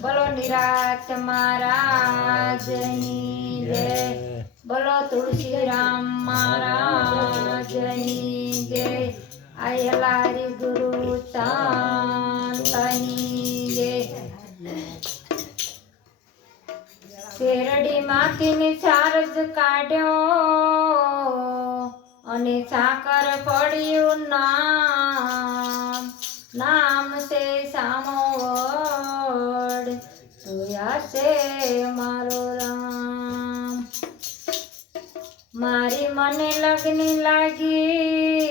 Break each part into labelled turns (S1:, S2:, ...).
S1: બોલો નિરાજ મહારાજની જય. બોલો તુલસીરામ મહારાજની જય. આયલા હરિ ગુરુ તાંતની જય. શેરડી માંથી ચાર્જ કાઢ્યો અને સાકર પડ્યું નામ. નામ. મને લગ્ન લાગી,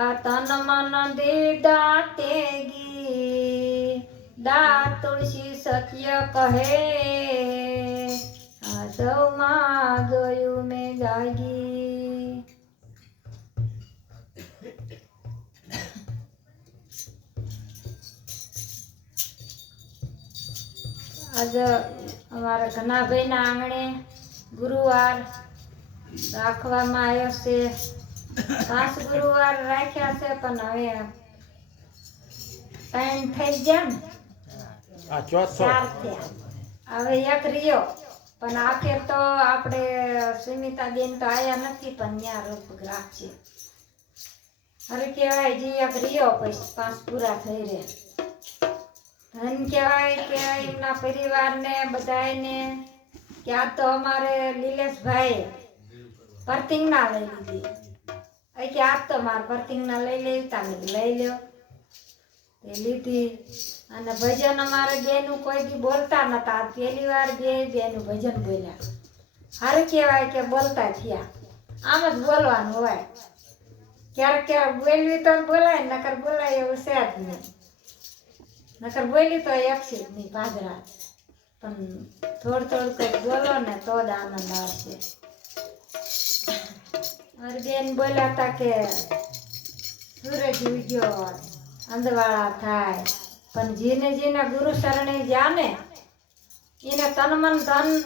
S1: આ તન મન દીદા તેગી દા તુલસી સત્ય કહે, આ સૌમાં ગયું મેં જાગી આજે અમારા ઘનાભાઈના આંગણે ગુરુવાર રાખવામાં આવ્યો છે. પાંચ ગુરુવાર રાખ્યા છે પણ હવે ટાઈમ થઈ ગયા ચાર થયા. હવે એક રહ્યો. પણ આખે તો આપણે સુમિતા બેન તો આયા નથી પણ ત્યાં રૂપ છે. અરે કહેવાય જે એક રહ્યો પછી પાંચ પૂરા થઈ રહ્યા. ધન કહેવાય કે એમના પરિવારને બધાને કે આ તો અમારે નિલેશભાઈ પ્રતિજ્ઞા લઈ લીધી. એ કે આ તો મારે પરતિંગના લઈ લેવી તમે લઈ લ્યો. એ લીધી. અને ભજન અમારે બેનું કોઈ બી બોલતા નતા. પહેલી વાર બે બેનું ભજન બોલ્યા. સારું કહેવાય કે બોલતા થયા. આમ જ બોલવાનું હોય. ક્યારેક ક્યારેક બોલવી તો બોલાય, નકર બોલાય એવું છે જ નહીં. નકર બોલી તો એક જ નહીં પાદરા પણ થોડું થોડું કંઈક બોલો ને તો જ આનંદ આવશે. બેન બોલ્યા હતા કે સૂરજ ઉગ્યો અંધવાળા થાય. પણ જેને જેને ગુરુ શરણે જાને, એને તન મન ધન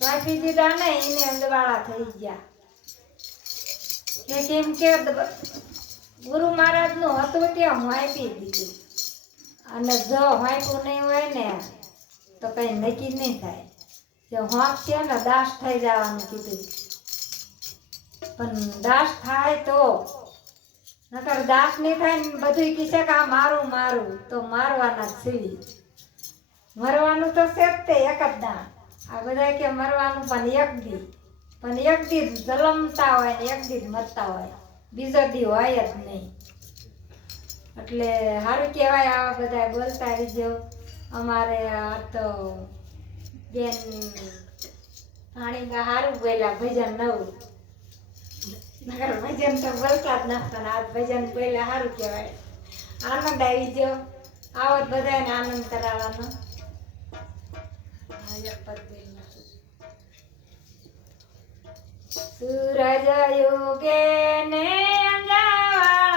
S1: વાપી દીધા ને એને અંધવાળા થઈ ગયા. કે કેમ કે ગુરુ મહારાજનું હતું ત્યાં વાપી દીધું. અને જો વાંપ્યું નહીં હોય ને, તો કઈ નક્કી નહીં થાય. જો હોંક છે ને દાસ થઈ જવાનું કીધું. પણ દાસ થાય તો. નકર દાસ નહીં થાય ને બધું કીશે કે આ મારું મારું. તો મારવાના જ સીવી મરવાનું તો છે જ તે એક જ દાન. આ બધા કે મરવાનું પણ એક દી. પણ એક દી જલમતા હોય ને એક દી મરતા હોય. બીજો દી હોય જ નહીં. એટલે સારું કહેવાય આવા બધા બોલતા રહીજો. અમારે આ તો બેન પાણી સારું બોલ્યા, ભજન નવું. નગર ભજન તો બોલતા જ પણ આ ભજન બોલ્યા સારું કહેવાય. આનંદ આવી ગયો. આવો જ બધાને આનંદ કરાવવાનો. સૂરજ યુગે ને અંગારે